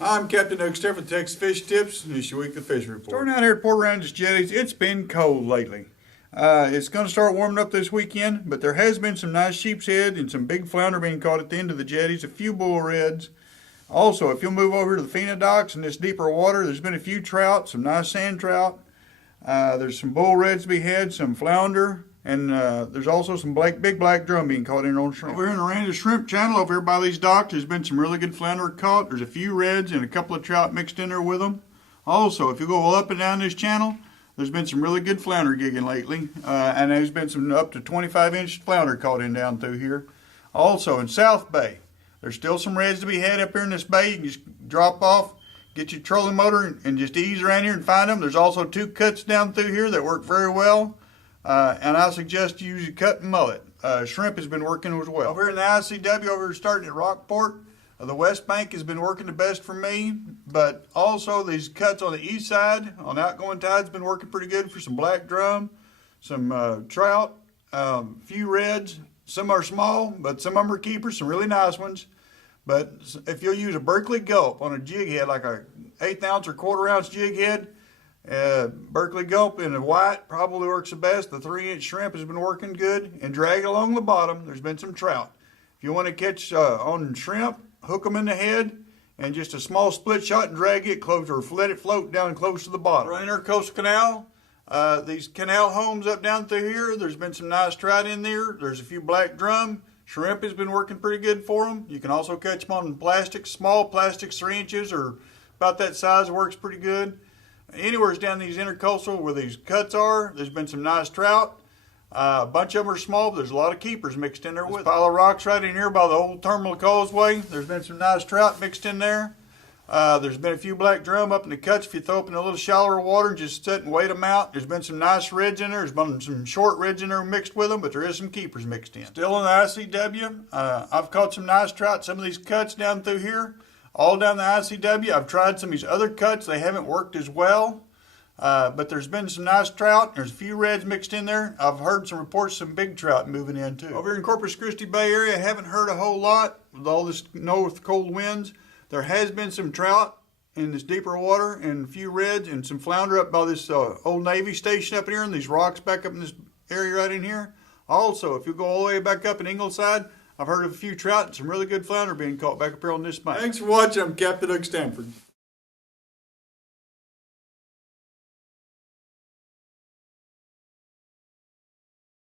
I'm Captain Stanford, Texas Fish Tips, and this is your weekly fishing report. Starting out here at Port Aransas jetties, it's been cold lately. It's going to start warming up this weekend, but there has been some nice sheep's head and some big flounder being caught at the end of the jetties, a few bull reds. Also, if you'll move over to the Fena docks in this deeper water, there's been a few trout, some nice sand trout. There's some bull reds to be had, some flounder, and there's also some big black drum being caught in on shrimp. Over here in the Aransas Shrimp Channel, over here by these docks, there's been some really good flounder caught. There's a few reds and a couple of trout mixed in there with them. Also, if you go up and down this channel, there's been some really good flounder gigging lately, and there's been some up to 25-inch flounder caught in down through here. Also, in South Bay, there's still some reds to be had up here in this bay. You can just drop off, get your trolling motor, and just ease around here and find them. There's also two cuts down through here that work very well, and I suggest you use a cut and mullet. Shrimp has been working as well. Over here in the ICW, over here starting at Rockport, the West Bank has been working the best for me, but also these cuts on the east side on outgoing tides been working pretty good for some black drum, some trout, few reds. Some are small, but some of them are keepers, some really nice ones. But if you'll use a Berkeley Gulp on a jig head, like a 1/8 ounce or 1/4 ounce jig head, Berkeley Gulp in the white probably works the best. The 3-inch shrimp has been working good, and drag along the bottom. There's been some trout. If you want to catch on shrimp, hook them in the head, and just a small split shot and drag it close, or let it float down close to the bottom. Right in our coastal canal, these canal homes up down through here, there's been some nice trout in there. There's a few black drum. Shrimp has been working pretty good for them. You can also catch them on plastics, small plastics, 3 inches or about that size, works pretty good. Anywhere's down these intercoastal where these cuts are, there's been some nice trout. A bunch of them are small, but there's a lot of keepers mixed in there with. Pile of rocks right in here by the old terminal causeway. There's been some nice trout mixed in there. There's been a few black drum up in the cuts. If you throw up in a little shallower water and just sit and wait them out, there's been some nice reds in there. There's been some short reds in there mixed with them, but there is some keepers mixed in. Still in the ICW, I've caught some nice trout. Some of these cuts down through here, all down the ICW. I've tried some of these other cuts. They haven't worked as well. But there's been some nice trout. There's a few reds mixed in there. I've heard some reports of some big trout moving in too. Over here in Corpus Christi Bay area, I haven't heard a whole lot with all this north cold winds. There has been some trout in this deeper water and a few reds and some flounder up by this old Navy station up here and these rocks back up in this area right in here. Also, if you go all the way back up in Ingleside, I've heard of a few trout and some really good flounder being caught back up here on this bank. Thanks for watching. I'm Captain Stanford.